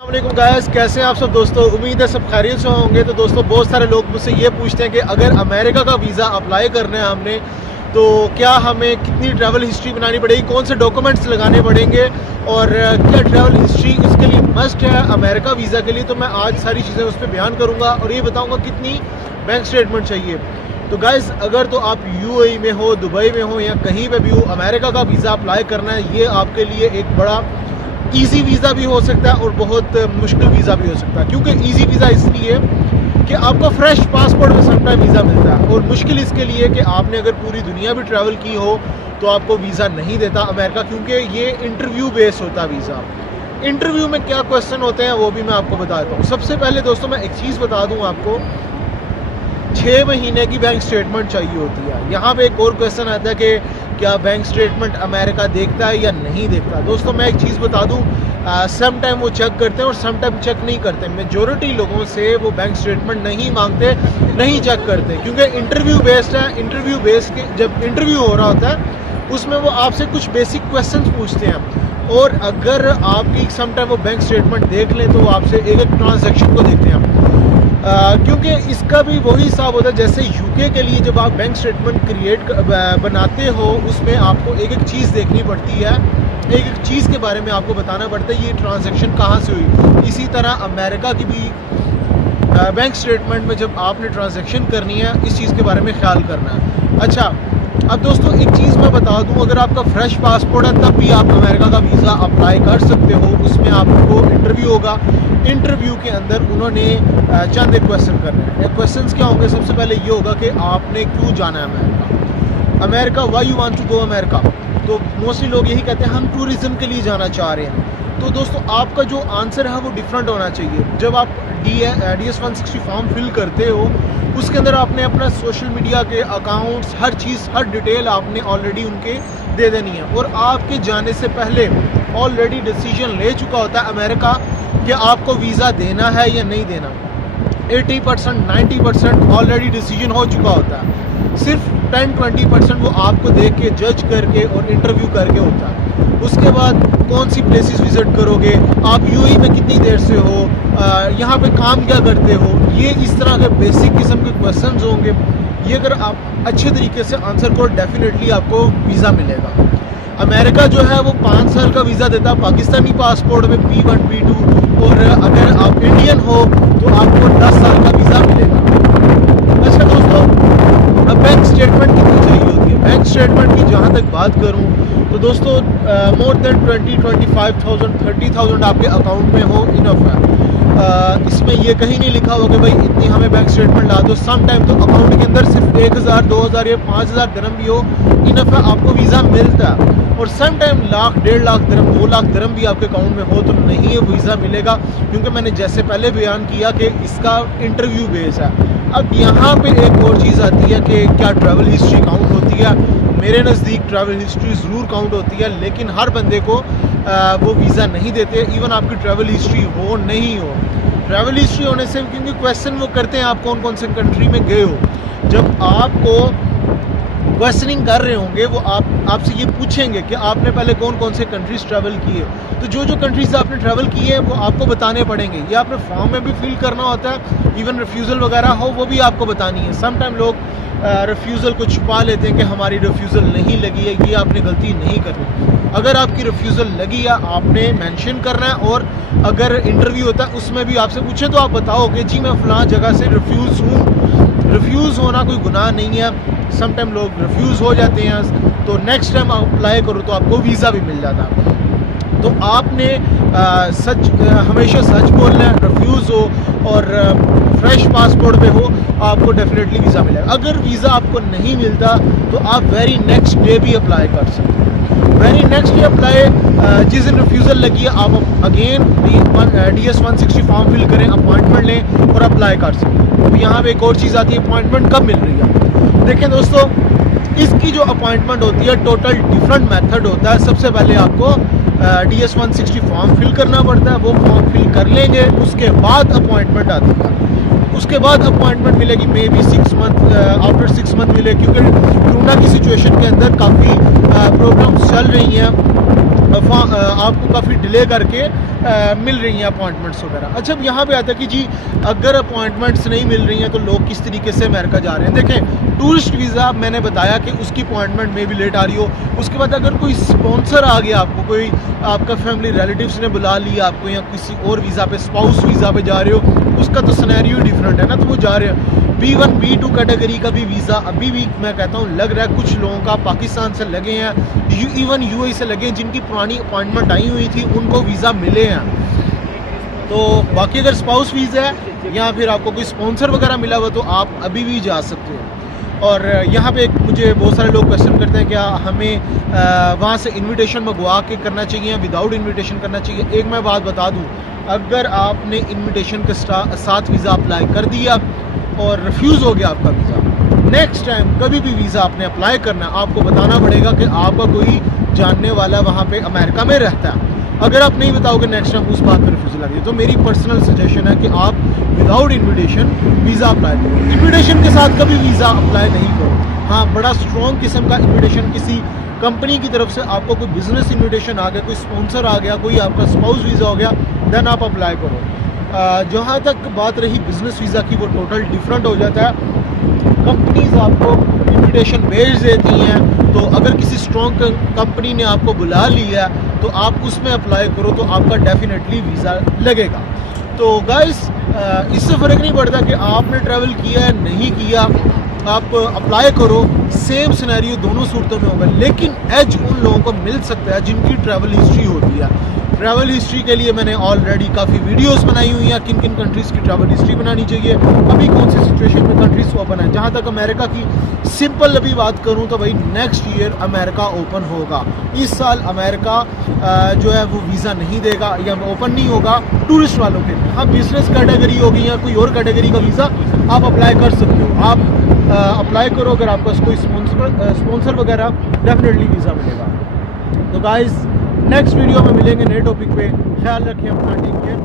अस्सलामुअलैकुम गाइस, कैसे हैं आप सब दोस्तों। उम्मीद है सब खैरियत से होंगे। तो दोस्तों, बहुत सारे लोग मुझसे ये पूछते हैं कि अगर अमेरिका का वीज़ा अप्लाई करना है हमने, तो क्या हमें कितनी ट्रैवल हिस्ट्री बनानी पड़ेगी, कौन से डॉक्यूमेंट्स लगाने पड़ेंगे और क्या ट्रैवल हिस्ट्री उसके लिए मस्ट है अमेरिका वीज़ा के लिए। तो मैं आज सारी चीज़ें उस पर बयान करूँगा और ये बताऊँगा कितनी बैंक स्टेटमेंट चाहिए। तो गाइस, अगर तो आप यूएई में हो, दुबई में हो या कहीं पे भी हो, अमेरिका का वीज़ा अप्लाई करना है, ये आपके लिए एक बड़ा इजी वीज़ा भी हो सकता है और बहुत मुश्किल वीज़ा भी हो सकता है। क्योंकि इजी वीज़ा इसलिए कि आपको फ्रेश पासपोर्ट में समटाइम वीज़ा मिलता है, और मुश्किल इसके लिए कि आपने अगर पूरी दुनिया भी ट्रैवल की हो तो आपको वीज़ा नहीं देता अमेरिका, क्योंकि ये इंटरव्यू बेस्ड होता है वीज़ा। इंटरव्यू में क्या क्वेश्चन होते हैं वो भी मैं आपको बता देता हूँ। सबसे पहले दोस्तों, मैं एक चीज़ बता दूँ आपको, 6 महीने की बैंक स्टेटमेंट चाहिए होती है। यहाँ पे एक और क्वेश्चन आता है कि क्या बैंक स्टेटमेंट अमेरिका देखता है या नहीं देखता। दोस्तों, मैं एक चीज़ बता दूँ, सम टाइम वो चेक करते हैं और सम टाइम चेक नहीं करते। मेजॉरिटी लोगों से वो बैंक स्टेटमेंट नहीं मांगते, नहीं चेक करते, क्योंकि इंटरव्यू बेस्ड है। इंटरव्यू बेस्ड के जब इंटरव्यू हो रहा होता है उसमें वो आपसे कुछ बेसिक क्वेश्चन पूछते हैं, और अगर आपकी सम टाइम वो बैंक स्टेटमेंट देख लें तो वो आपसे एक एक ट्रांजेक्शन को देखते हैं। क्योंकि इसका भी वही हिसाब होता है जैसे यूके के लिए जब आप बैंक स्टेटमेंट बनाते हो, उसमें आपको एक एक चीज़ देखनी पड़ती है, एक एक चीज़ के बारे में आपको बताना पड़ता है, ये ट्रांजैक्शन कहाँ से हुई। इसी तरह अमेरिका की भी बैंक स्टेटमेंट में जब आपने ट्रांजैक्शन करनी है, इस चीज़ के बारे में ख्याल करना है। अच्छा, अब दोस्तों एक चीज़ मैं बता दूं, अगर आपका फ्रेश पासपोर्ट है तब भी आप अमेरिका का वीज़ा अप्लाई कर सकते हो। उसमें आपको इंटरव्यू होगा। इंटरव्यू के अंदर उन्होंने चंद एक क्वेश्चन करने हैं। क्वेश्चंस क्या होंगे? सबसे पहले ये होगा कि आपने क्यों जाना है America, why you want to go America. तो मोस्टली लोग यही कहते हैं हम टूरिज़्म के लिए जाना चाह रहे हैं। तो दोस्तों, आपका जो आंसर है वो डिफरेंट होना चाहिए। जब आप DS 160 फॉर्म फिल करते हो, उसके अंदर आपने अपना सोशल मीडिया के अकाउंट्स, हर चीज़, हर डिटेल आपने ऑलरेडी उनके दे देनी है, और आपके जाने से पहले ऑलरेडी डिसीजन ले चुका होता है अमेरिका कि आपको वीज़ा देना है या नहीं देना। 80% 90% ऑलरेडी डिसीजन हो चुका होता है। सिर्फ 10-20% वो आपको देख के, जज करके और इंटरव्यू करके होता है। उसके बाद कौन सी प्लेसेस विज़िट करोगे, आप यूएई में कितनी देर से हो, यहाँ पे काम क्या करते हो, ये इस तरह के बेसिक किस्म के क्वेश्चंस होंगे। ये अगर आप अच्छे तरीके से आंसर करो, डेफिनेटली आपको वीज़ा मिलेगा। अमेरिका जो है वो 5 साल का वीज़ा देता है पाकिस्तानी पासपोर्ट में P1 P2, और अगर आप इंडियन हो तो आपको 10 साल का वीज़ा मिलेगा। अच्छा दोस्तों, अब बैंक स्टेटमेंट कितनी चाहिए होती है? बैंक स्टेटमेंट की जहाँ तक बात करूँ तो दोस्तों, मोर देन 20-25,000 30,000 आपके अकाउंट में हो इनफ है। इसमें ये कहीं नहीं लिखा हुआ कि भाई इतनी हमें बैंक स्टेटमेंट ला दो। सम टाइम तो अकाउंट के अंदर सिर्फ 1,000 2,000 या 5,000 दिरहम भी हो इनफ है, आपको वीज़ा मिलता है। और सम टाइम लाख, 1.5 लाख दिरहम, 2 लाख दिरहम भी आपके अकाउंट में हो तो नहीं है वीज़ा मिलेगा, क्योंकि मैंने जैसे पहले बयान किया कि इसका इंटरव्यू बेस है। अब यहाँ पे एक और चीज़ आती है कि क्या ट्रैवल हिस्ट्री काउंट होती है। मेरे नज़दीक ट्रैवल हिस्ट्री ज़रूर काउंट होती है, लेकिन हर बंदे को वो वीज़ा नहीं देते, इवन आपकी ट्रैवल हिस्ट्री हो नहीं हो। ट्रैवल हिस्ट्री होने से, क्योंकि क्वेश्चन वो करते हैं आप कौन कौन से कंट्री में गए हो। जब आपको क्वेश्चनिंग कर रहे होंगे, वो आपसे ये पूछेंगे कि आपने पहले कौन कौन से कंट्रीज़ ट्रैवल किए। तो जो जो कंट्रीज़ आपने ट्रैवल किए हैं वो आपको बताने पड़ेंगे। ये आपने फॉर्म में भी फिल करना होता है। इवन रिफ्यूज़ल वगैरह हो वो भी आपको बतानी है। सम टाइम लोग रिफ्यूज़ल को छुपा लेते हैं कि हमारी रिफ्यूज़ल नहीं लगी है। ये आपने गलती नहीं करनी। अगर आपकी रिफ्यूज़ल लगी है, आपने मेंशन करना है, और अगर इंटरव्यू होता है उसमें भी आपसे पूछे तो आप बताओ कि जी मैं फ़लाँ जगह से रिफ्यूज़ हूँ। रिफ्यूज़ होना कोई गुनाह नहीं है। सम टाइम लोग रिफ्यूज़ हो जाते हैं, तो नेक्स्ट टाइम अप्लाई करो तो आपको वीज़ा भी मिल जाता है। तो आपने हमेशा सच बोलना है। रिफ्यूज़ हो और फ्रेश पासपोर्ट पे हो, आपको डेफिनेटली वीज़ा मिलेगा। अगर वीज़ा आपको नहीं मिलता तो आप वेरी नेक्स्ट डे भी अप्लाई कर सकते हैं। वेरी नेक्स्ट डे अप्लाई, जिस दिन रिफ्यूज़ल लगी है आप अगेन DS 160 फॉर्म फिल करें, अपॉइंटमेंट लें और अप्लाई कर सकते हैं। अब यहाँ पे एक और चीज़ आती है, अपॉइंटमेंट कब मिल रही है। देखें दोस्तों, इसकी जो अपॉइंटमेंट होती है टोटल डिफरेंट मेथड होता है। सबसे पहले आपको DS 160 फॉर्म फिल करना पड़ता है। वो फॉर्म फिल कर लेंगे, उसके बाद अपॉइंटमेंट आती है। उसके बाद अपॉइंटमेंट मिलेगी, may be 6 month, after 6 month मिले, क्योंकि कोरोना की सिचुएशन के अंदर काफ़ी प्रॉब्लम्स चल रही हैं। आपको काफ़ी डिले करके मिल रही हैं अपॉइंटमेंट्स वगैरह। अच्छा, अब यहाँ पे आता है कि जी अगर अपॉइंटमेंट्स नहीं मिल रही हैं तो लोग किस तरीके से अमेरिका जा रहे हैं। देखें, टूरिस्ट वीज़ा मैंने बताया कि उसकी अपॉइंटमेंट में भी लेट आ रही हो। उसके बाद अगर कोई स्पॉन्सर आ गया, आपको कोई आपका फैमिली रिलेटिव्स ने बुला लिया आपको, या किसी और वीज़ा पे, स्पाउस वीज़ा पे जा रहे हो, उसका तो सिनेरियो डिफरेंट है ना, तो वो जा रहे हैं। B1 B2 कैटेगरी का भी वीज़ा अभी भी मैं कहता हूँ लग रहा है। कुछ लोगों का पाकिस्तान से लगे हैं, इवन UAE से लगे हैं, जिनकी पुरानी अपॉइंटमेंट आई हुई थी उनको वीज़ा मिले हैं। तो बाकी अगर स्पाउस वीज़ा है या फिर आपको कोई स्पॉन्सर वगैरह मिला हुआ तो आप अभी भी जा सकते हो। और यहाँ पे मुझे बहुत सारे लोग क्वेश्चन करते हैं क्या हमें वहाँ से इनविटेशन मंगवा के करना चाहिए या विदाउट इनविटेशन करना चाहिए। एक मैं बात बता दूँ, अगर आपने इनविटेशन के साथ वीज़ा अप्लाई कर दिया और रिफ्यूज़ हो गया आपका वीज़ा, नेक्स्ट टाइम कभी भी वीज़ा आपने अप्लाई करना है, आपको बताना पड़ेगा कि आपका कोई जानने वाला वहाँ पे अमेरिका में रहता है। अगर आप नहीं बताओगे नेक्स्ट टाइम उस बात पर रिफ्यूज़ल आएगी। तो मेरी पर्सनल सजेशन है कि आप विदाउट इनविटेशन वीज़ा अप्लाई करो। इनविटेशन के साथ कभी वीज़ा अप्लाई नहीं करो। हाँ, बड़ा स्ट्रॉन्ग किस्म का इनविटेशन, किसी कंपनी की तरफ से आपको कोई बिजनेस इनविटेशन आ गया, कोई स्पॉन्सर आ गया, कोई आपका स्पाउस वीज़ा हो गया, देन आप अप्लाई करो। जहाँ तक बात रही बिज़नेस वीज़ा की, वो टोटल डिफरेंट हो जाता है। कंपनीज आपको इनविटेशन भेज देती हैं, तो अगर किसी स्ट्रॉन्ग कंपनी ने आपको बुला लिया तो आप उसमें अप्लाई करो तो आपका डेफिनेटली वीज़ा लगेगा। तो गाइस, इससे फ़र्क नहीं पड़ता कि आपने ट्रैवल किया है नहीं किया, आप अप्लाई करो, सेम सिनेरियो दोनों सूरतों में होगा। लेकिन एज उन लोगों को मिल सकता है जिनकी ट्रैवल हिस्ट्री होती है। ट्रैवल हिस्ट्री के लिए मैंने ऑलरेडी काफ़ी वीडियोस बनाई हुई हैं, किन किन कंट्रीज़ की ट्रैवल हिस्ट्री बनानी चाहिए, अभी कौन सी सिचुएशन में कंट्रीज़ ओपन है। जहाँ तक अमेरिका की सिंपल अभी बात करूँ तो भाई नेक्स्ट ईयर अमेरिका ओपन होगा। इस साल अमेरिका जो है वो वीज़ा नहीं देगा या ओपन नहीं होगा टूरिस्ट वालों के लिए। हाँ, बिजनेस कैटेगरी होगी या कोई और कैटेगरी का वीज़ा आप अप्लाई कर सकते हो। आप अप्लाई करो, अगर आपका कोई स्पॉन्सर वगैरह, डेफिनेटली वीज़ा मिलेगा। तो गाइस, नेक्स्ट वीडियो में मिलेंगे नए टॉपिक पे। ख्याल रखिए अपना, टेक केयर।